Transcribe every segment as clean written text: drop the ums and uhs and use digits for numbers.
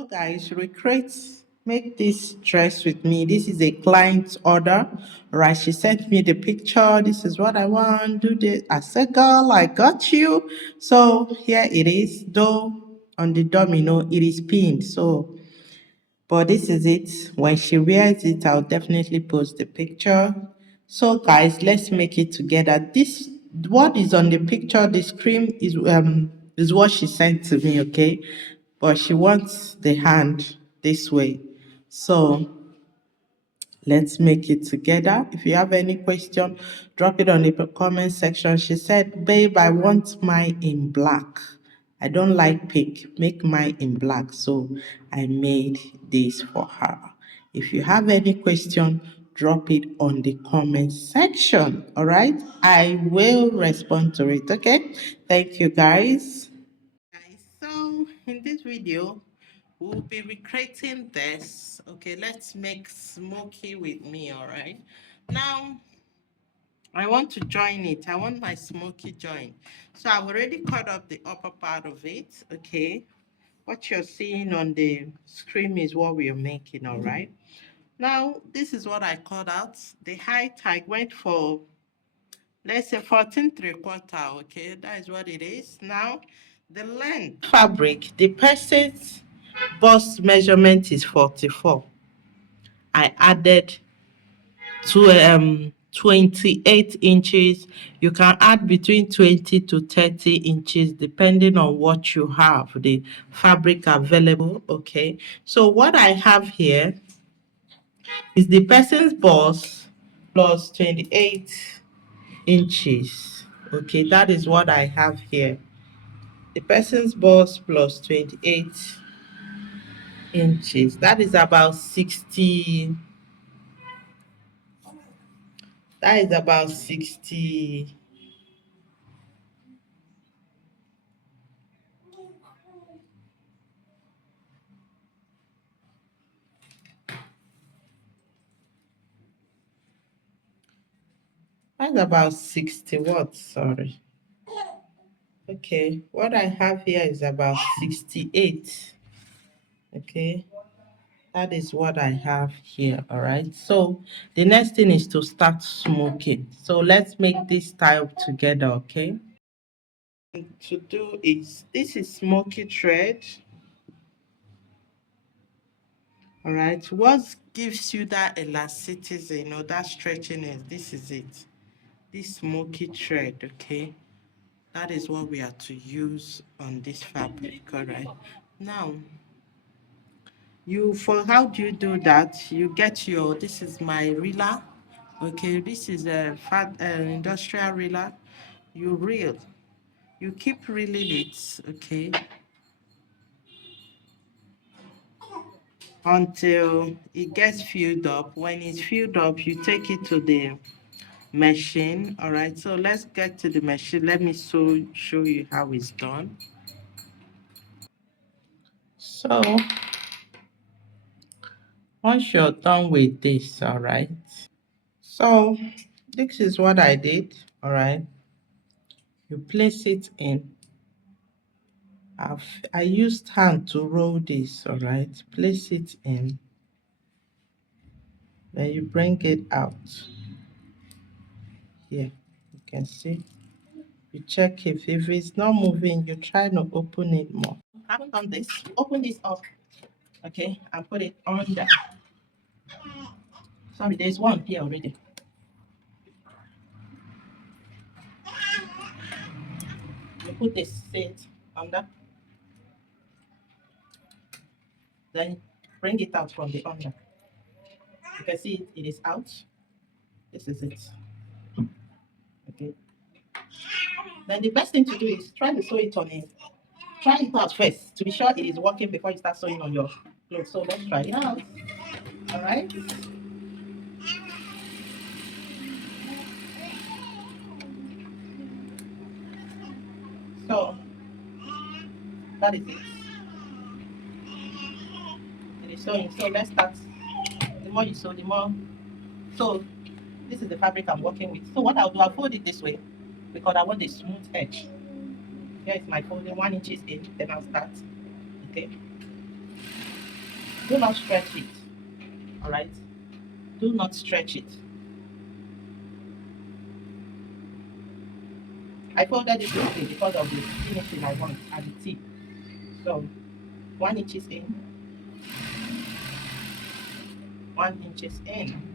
So guys, recreate, make this dress with me. This is a client's order. Right, she sent me the picture. This is what I want. Do this. I said, girl, I got you. So here it is. Though on the domino, it is pinned. So, but this is it. When she wears it, I'll definitely post the picture. So guys, let's make it together. This what is on the picture, the screen is what she sent to me, okay? But she wants the hand this way. So let's make it together. If you have any question, drop it on the comment section. She said, babe, I want mine in black. I don't like pink. Make mine in black. So I made this for her. If you have any question, drop it on the comment section. All right. I will respond to it. Okay. Thank you, guys. Guys, so in this video, we'll be recreating this. Okay, let's make smoky with me, all right? Now, I want to join it. I want my smoky join. So I've already cut up the upper part of it, okay? What you're seeing on the screen is what we're making, all right? Now, this is what I cut out. The height I went for, let's say 14 3/4, okay? That is what it is. Now, the length fabric, the person's bust measurement is 44. I added to 28 inches. You can add between 20 to 30 inches depending on what you have, the fabric available. Okay, so what I have here is the person's bust plus 28 inches. Okay, that is what I have here. The person's bust plus 28 inches. That is about 60. That is about 60. That's about 60 watts, sorry. Okay, what I have here is about 68. Okay, that is what I have here, all right? So the next thing is to start smoking. So let's make this style together, okay? To do is, this is smoky thread, all right? What gives you that elasticity, that stretchiness, this is it. This smoky thread, okay? That is what we are to use on this fabric, all right? Now, for how do you do that? You get this is my reeler, okay? This is a industrial reeler. You reel, you keep reeling it, okay? Until it gets filled up. When it's filled up, you take it to the machine, all right? So let's get to the machine. Let me show you how it's done. So once you're done with this, all right? So this is what I did, all right? You place it in. I used hand to roll this, all right? Place it in. Then you bring it out. Here, you can see. You check if it's not moving, you try to open it more. I haven't done this. Open this up, okay, and put it under. Sorry, there's one here already. You put this seat under. Then bring it out from the under. You can see it is out. This is it. Okay. Then the best thing to do is try to sew it on it. Try it out first to be sure it is working before you start sewing on your clothes. So let's try it out. All right. So that is it. It is sewing. So let's start. The more you sew, the more. So this is the fabric I'm working with. So what I'll do, I'll fold it this way because I want a smooth edge. Here is my folding, 1 inch in. Then I'll start. Okay. Do not stretch it. All right. Do not stretch it. I folded it this way because of the finishing I want at the tip. So 1 inches in, 1 inches in.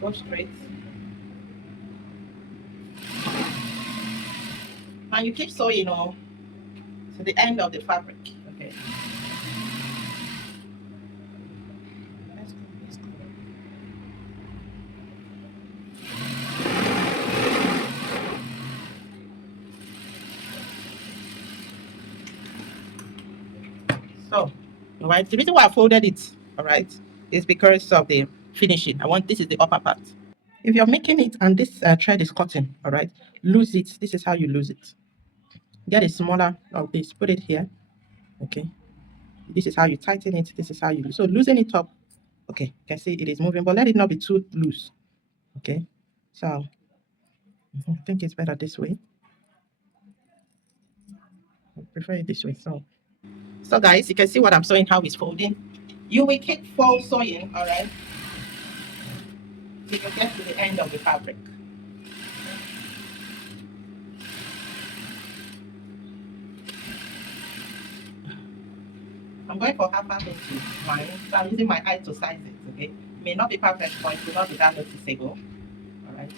Go straight. And you keep sewing on to the end of the fabric. Okay. Let's go. Let's go. So, all right. The reason why I folded it, all right, is because of the finishing. This is the upper part. If you're making it and this thread is cutting, all right, lose it. This is how you lose it. Get a smaller of this, put it here. Okay. This is how you tighten it. This is how you lose. So loosen it up. Okay, you can see it is moving, but let it not be too loose. Okay. So I think it's better this way. I prefer it this way. So guys, you can see what I'm sewing, how it's folding. You will keep sewing, all right, till you get to the end of the fabric. I'm going for half inches mine, so I'm using my eye to size it. Okay, it may not be perfect, but it will not be that noticeable. All right.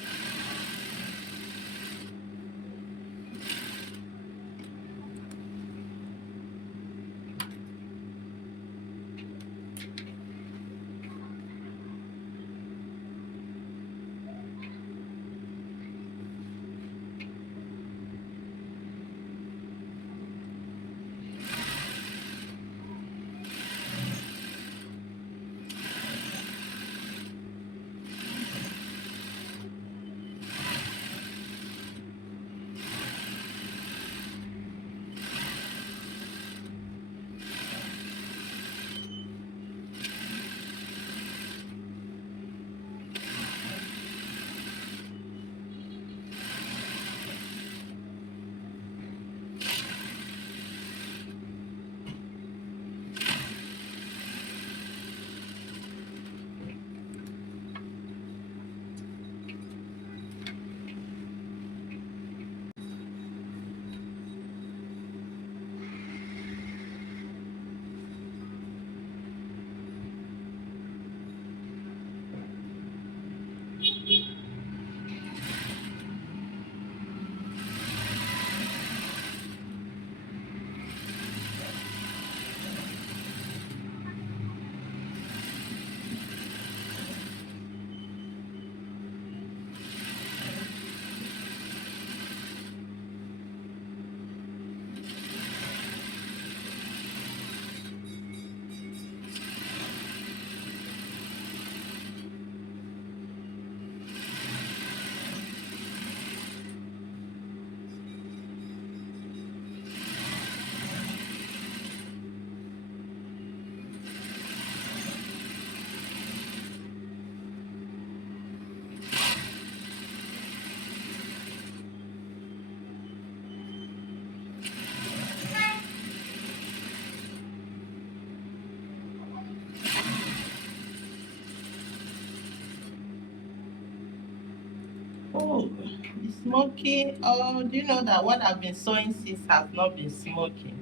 Oh, the smoky. Oh, do you know that what I've been sewing since has not been smoking?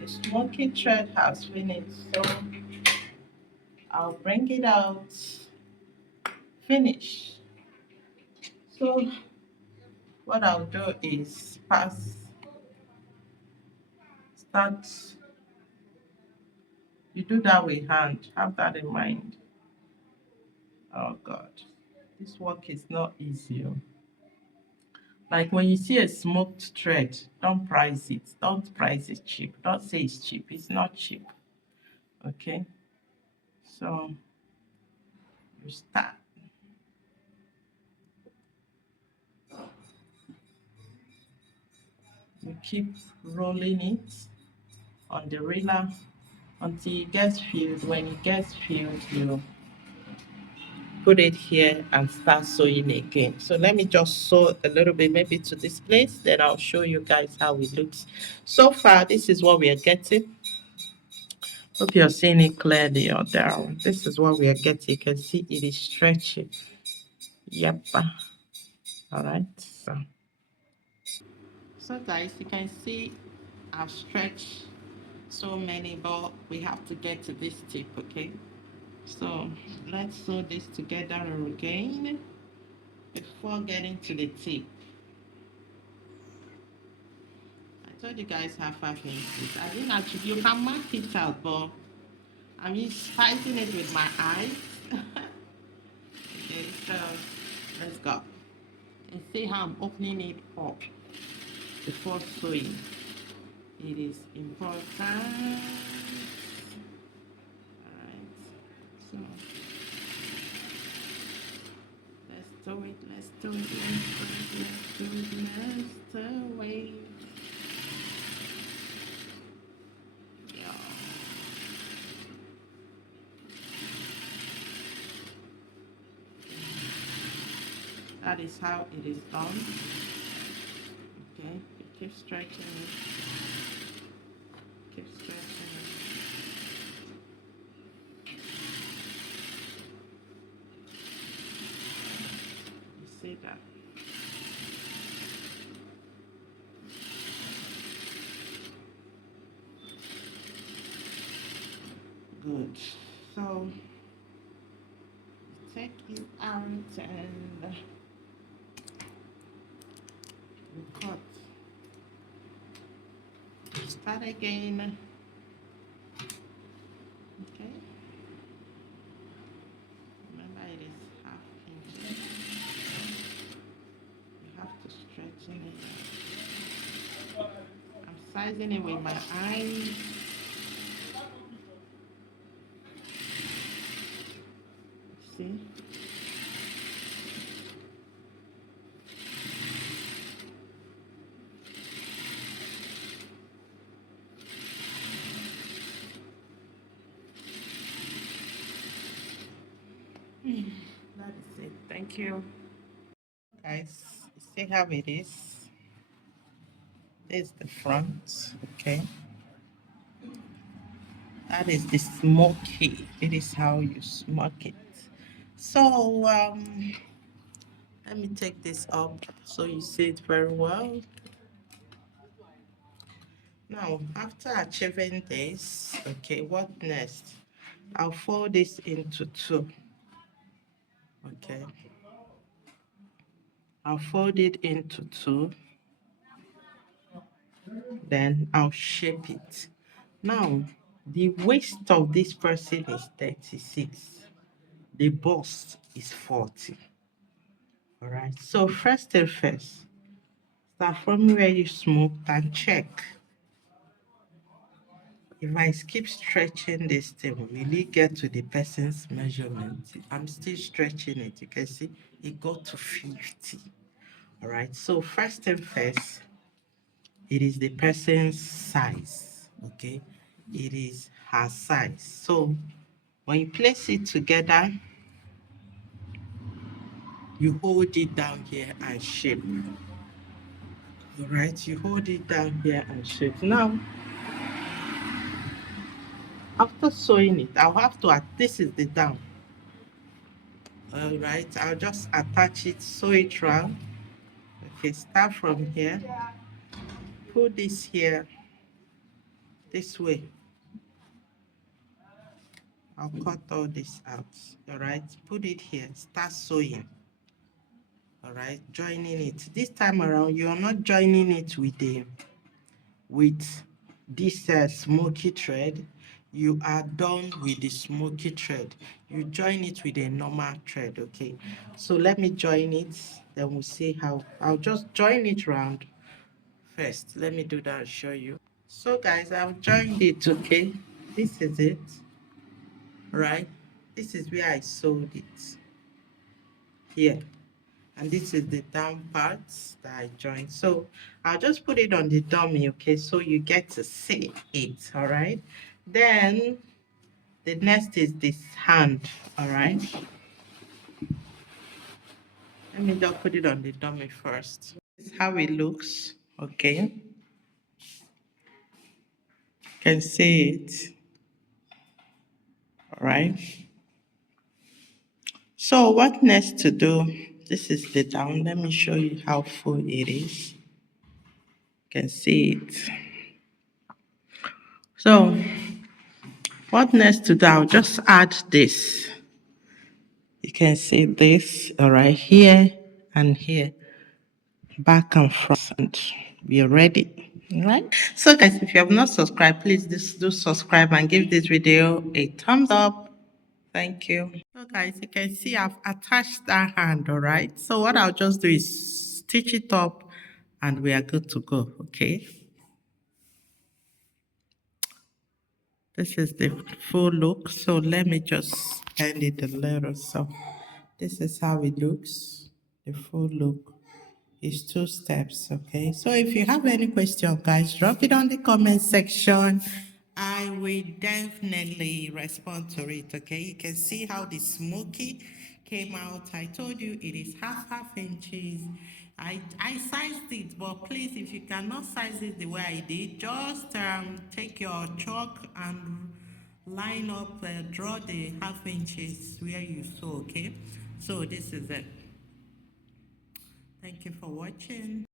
The smoky thread has finished, so I'll bring it out. Finish. So what I'll do is start. You do that with hand. Have that in mind. Oh God, this work is not easy. Oh. Like when you see a smoked thread, don't price it. Don't price it cheap. Don't say it's cheap. It's not cheap. Okay. So you start. You keep rolling it on the reeler until it gets filled. When it gets filled, you put it here and start sewing again. So let me just sew a little bit maybe to this place, then I'll show you guys how it looks. So far, this is what we are getting. Hope you're seeing it clearly or down. This is what we are getting. You can see it is stretchy. Yep. All right. So guys, you can see I've stretched so many, but we have to get to this tip, okay? So let's sew this together again before getting to the tip. I told you guys have 5 inches. I didn't actually, you can mark it out, but I'm just fighting it with my eyes. Okay, so let's go. And see how I'm opening it up before sewing. It is important. Alright, so let's do it, let's do it, let's do it, let's do it, let's do it. Yeah. That is how it is done. Okay, you keep stretching it. Keep stretching it. You see that? Good. So take it out and cut. Start again. Okay. Remember it is half inch. You have to stretch it. I'm sizing it with my eyes. See? That is it. Thank you. Guys, you see how it is? This is the front, okay? That is the smoky. It is how you smoke it. So, let me take this up so you see it very well. Now, after achieving this, okay, what next? I'll fold this into two, okay? I'll fold it into two, then I'll shape it. Now, the waist of this person is 36. The bust is 40. All right, so first thing first, start from where you smoked and check. If I keep stretching this thing, will it get to the person's measurement? I'm still stretching it. You can see it got to 50. All right, so first thing first, it is the person's size, okay? It is her size. So when you place it together, you hold it down here and shape. All right, you hold it down here and shape. Now, after sewing it, I'll have to, this is the down. All right, I'll just attach it, sew it round. Okay, start from here. Put this here, this way. I'll cut all this out. All right, put it here, start sewing. All right, joining it. This time around, you are not joining it with this smoky thread. You are done with the smoky thread. You join it with a normal thread, okay? So let me join it, then we'll see how. I'll just join it round first. Let me do that and show you. So guys, I've joined it, okay? This is it, right? This is where I sewed it, here. And this is the down part that I joined. So I'll just put it on the dummy, okay? So you get to see it, all right? Then the next is this hand, all right? Let me just put it on the dummy first. This is how it looks, okay? You can see it, all right? So what next to do? This is the down. Let me show you how full it is. You can see it. So what next to do? I'll just add this. You can see this, all right, here and here, back and front. We are ready. All right. So, guys, if you have not subscribed, please do subscribe and give this video a thumbs up. Thank you. So, guys, you can see I've attached that hand. All right. So, what I'll just do is stitch it up, and we are good to go. Okay. This is the full look. So, let me just end it a little. So, this is how it looks. The full look. It's 2 steps, okay? So if you have any question, guys, drop it on the comment section. I will definitely respond to it, okay? You can see how the smoky came out. I told you it is half inches. I sized it, but please, if you cannot size it the way I did, just take your chalk and line up, draw the half inches where you saw, okay? So this is it. Thank you for watching.